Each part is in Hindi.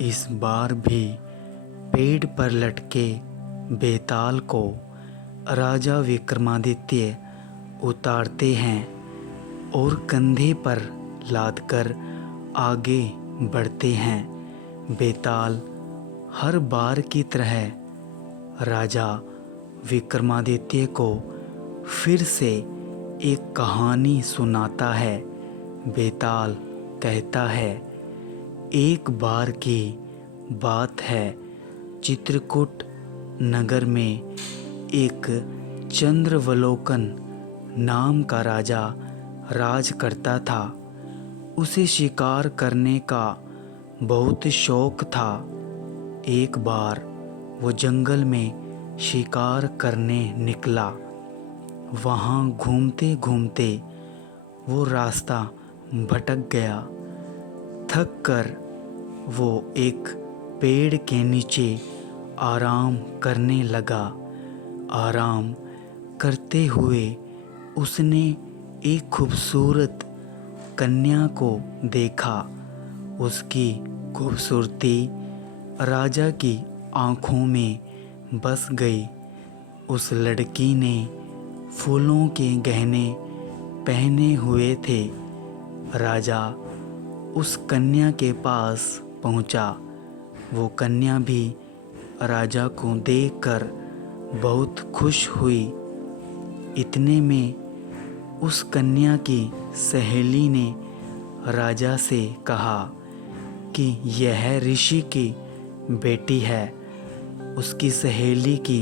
इस बार भी पेड़ पर लटके बेताल को राजा विक्रमादित्य उतारते हैं और कंधे पर लादकर आगे बढ़ते हैं। बेताल हर बार की तरह राजा विक्रमादित्य को फिर से एक कहानी सुनाता है। बेताल कहता है, एक बार की बात है, चित्रकूट नगर में एक चंद्रवलोकन नाम का राजा राज करता था। उसे शिकार करने का बहुत शौक था। एक बार वो जंगल में शिकार करने निकला। वहाँ घूमते घूमते वो रास्ता भटक गया। थक कर वो एक पेड़ के नीचे आराम करने लगा। आराम करते हुए उसने एक खूबसूरत कन्या को देखा। उसकी खूबसूरती राजा की आँखों में बस गई। उस लड़की ने फूलों के गहने पहने हुए थे। राजा उस कन्या के पास पहुंचा। वो कन्या भी राजा को देखकर बहुत खुश हुई। इतने में उस कन्या की सहेली ने राजा से कहा कि यह ऋषि की बेटी है। उसकी सहेली की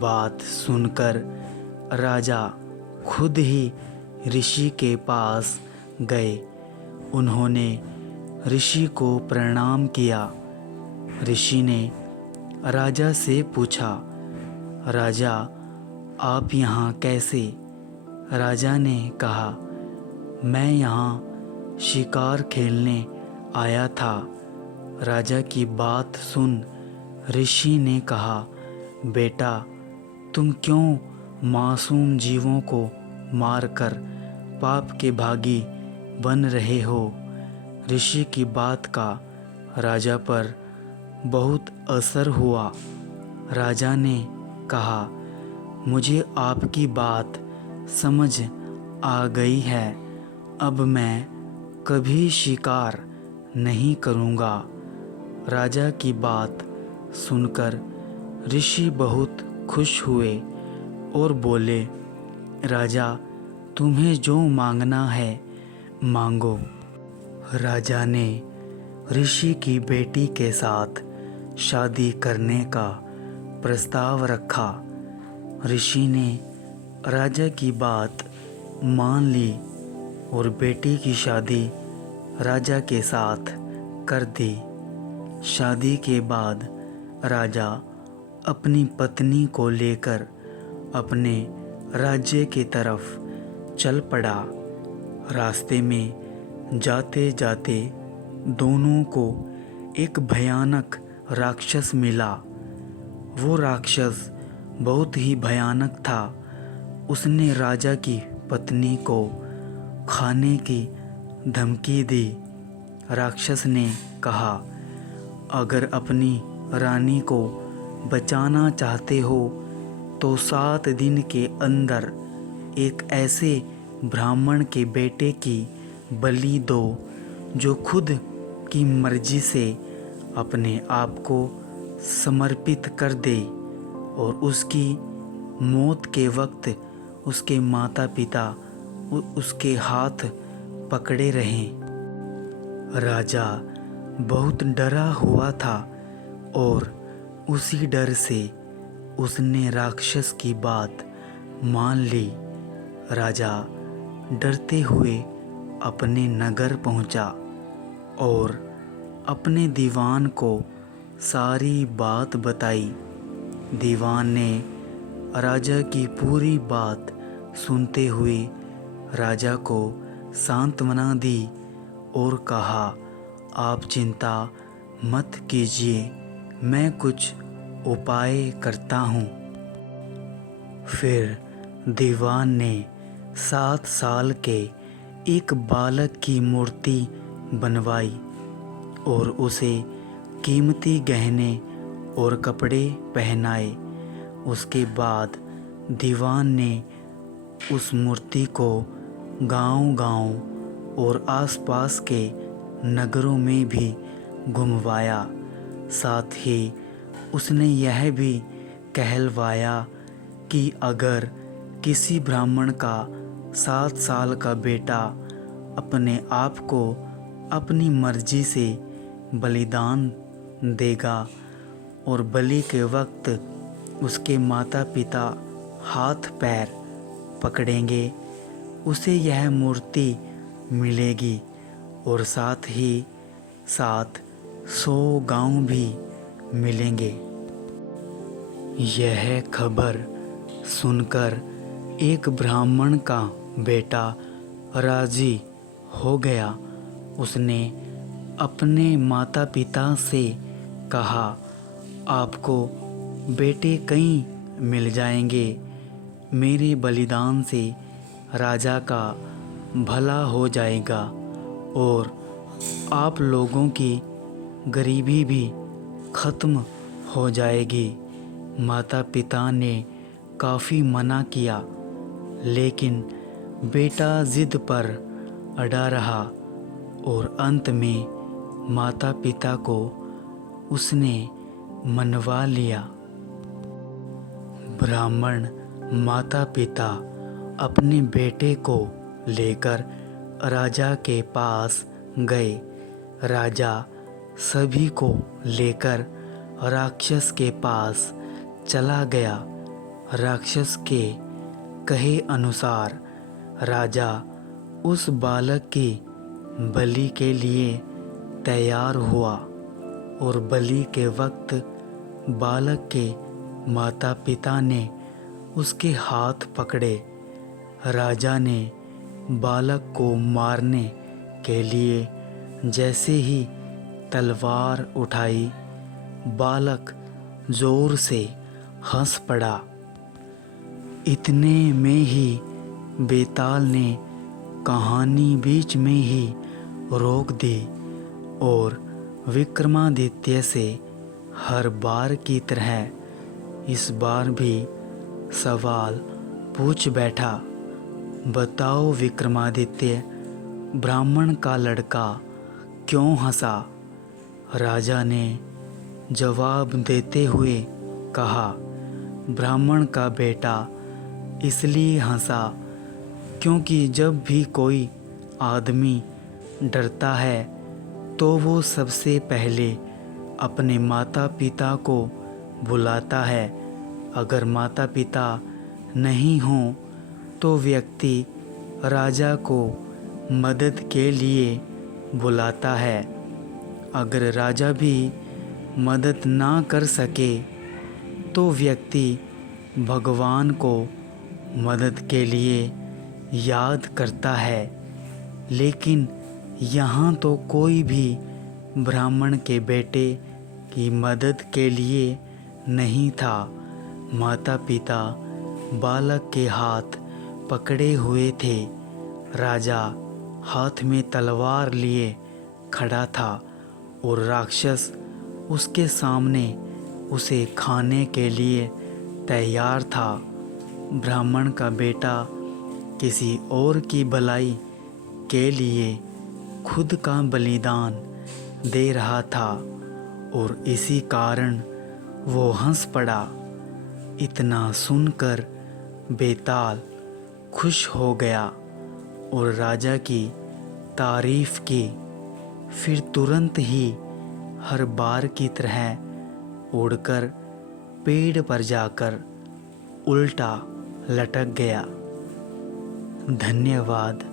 बात सुनकर राजा खुद ही ऋषि के पास गए। उन्होंने ऋषि को प्रणाम किया। ऋषि ने राजा से पूछा, राजा आप यहाँ कैसे? राजा ने कहा, मैं यहाँ शिकार खेलने आया था। राजा की बात सुन ऋषि ने कहा, बेटा तुम क्यों मासूम जीवों को मारकर पाप के भागी बन रहे हो? ऋषि की बात का राजा पर बहुत असर हुआ। राजा ने कहा, मुझे आपकी बात समझ आ गई है। अब मैं कभी शिकार नहीं करूँगा। राजा की बात सुनकर ऋषि बहुत खुश हुए और बोले, राजा तुम्हें जो मांगना है मांगो। राजा ने ऋषि की बेटी के साथ शादी करने का प्रस्ताव रखा। ऋषि ने राजा की बात मान ली और बेटी की शादी राजा के साथ कर दी। शादी के बाद राजा अपनी पत्नी को लेकर अपने राज्य की तरफ चल पड़ा। रास्ते में जाते जाते दोनों को एक भयानक राक्षस मिला। वो राक्षस बहुत ही भयानक था। उसने राजा की पत्नी को खाने की धमकी दी। राक्षस ने कहा, अगर अपनी रानी को बचाना चाहते हो तो 7 दिन के अंदर एक ऐसे ब्राह्मण के बेटे की बलि दो जो खुद की मर्जी से अपने आप को समर्पित कर दे और उसकी मौत के वक्त उसके माता पिता उसके हाथ पकड़े रहें। राजा बहुत डरा हुआ था और उसी डर से उसने राक्षस की बात मान ली। राजा डरते हुए अपने नगर पहुंचा और अपने दीवान को सारी बात बताई। दीवान ने राजा की पूरी बात सुनते हुए राजा को सांत्वना दी और कहा, आप चिंता मत कीजिए, मैं कुछ उपाय करता हूँ। फिर दीवान ने 7 साल के एक बालक की मूर्ति बनवाई और उसे कीमती गहने और कपड़े पहनाए। उसके बाद दीवान ने उस मूर्ति को गांव-गांव और आसपास के नगरों में भी घुमवाया। साथ ही उसने यह भी कहलवाया कि अगर किसी ब्राह्मण का 7 साल का बेटा अपने आप को अपनी मर्जी से बलिदान देगा और बलि के वक्त उसके माता पिता हाथ पैर पकड़ेंगे, उसे यह मूर्ति मिलेगी और साथ ही साथ 100 गांव भी मिलेंगे। यह खबर सुनकर एक ब्राह्मण का बेटा राजी हो गया। उसने अपने माता पिता से कहा, आपको बेटे कई मिल जाएंगे। मेरे बलिदान से राजा का भला हो जाएगा और आप लोगों की गरीबी भी ख़त्म हो जाएगी। माता पिता ने काफ़ी मना किया, लेकिन बेटा ज़िद पर अड़ा रहा और अंत में माता पिता को उसने मनवा लिया। ब्राह्मण माता पिता अपने बेटे को लेकर राजा के पास गए। राजा सभी को लेकर राक्षस के पास चला गया। राक्षस के कहे अनुसार राजा उस बालक की बलि के लिए तैयार हुआ और बलि के वक्त बालक के माता पिता ने उसके हाथ पकड़े। राजा ने बालक को मारने के लिए जैसे ही तलवार उठाई, बालक जोर से हंस पड़ा। इतने में ही बेताल ने कहानी बीच में ही रोक दी और विक्रमादित्य से हर बार की तरह इस बार भी सवाल पूछ बैठा, बताओ विक्रमादित्य, ब्राह्मण का लड़का क्यों हंसा? राजा ने जवाब देते हुए कहा, ब्राह्मण का बेटा इसलिए हंसा क्योंकि जब भी कोई आदमी डरता है तो वो सबसे पहले अपने माता पिता को बुलाता है। अगर माता पिता नहीं हों तो व्यक्ति राजा को मदद के लिए बुलाता है। अगर राजा भी मदद ना कर सके तो व्यक्ति भगवान को मदद के लिए याद करता है। लेकिन यहाँ तो कोई भी ब्राह्मण के बेटे की मदद के लिए नहीं था। माता पिता बालक के हाथ पकड़े हुए थे। राजा हाथ में तलवार लिए खड़ा था और राक्षस उसके सामने उसे खाने के लिए तैयार था। ब्राह्मण का बेटा किसी और की भलाई के लिए खुद का बलिदान दे रहा था और इसी कारण वो हंस पड़ा। इतना सुनकर बेताल खुश हो गया और राजा की तारीफ की। फिर तुरंत ही हर बार की तरह उड़कर पेड़ पर जाकर उल्टा लटक गया। धन्यवाद।